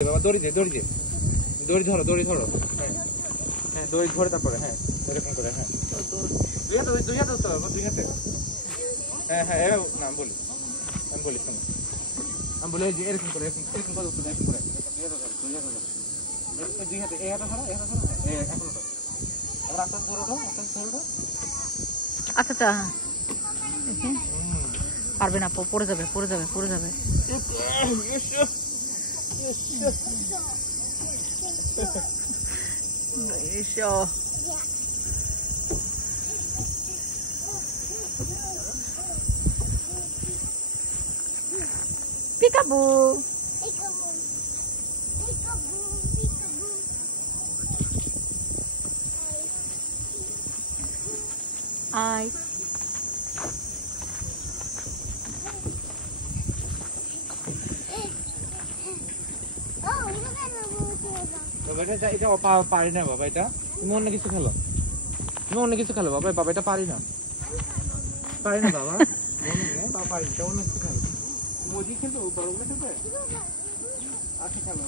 বাবা দড়ি দে দড়ি দে দড়ি ধরো হ্যাঁ হ্যাঁ দড়ি ধরে তারপরে হ্যাঁ এরকম করে হ্যাঁ দুই হাতে ধরতে হবে দুই হাতে হ্যাঁ হ্যাঁ না বলি আমি বলি শোনো আমি বলি যে এরকম করে এরকম করে এরকম করে দুই হাতে এই হাতে ধরো এখন ধরো আবার আস্তে ধরো ধরো আচ্ছা আচ্ছা পারবে না পড়ে যাবে পিকাবু আই এটা পারি না বাবা এটা তুমি অন্য কিছু খেলো বাবা বাবা এটা পারি না বাবা পারি এটা অন্য কিছু খেলো মোদি খেলতে খেলবে আচ্ছা খেলো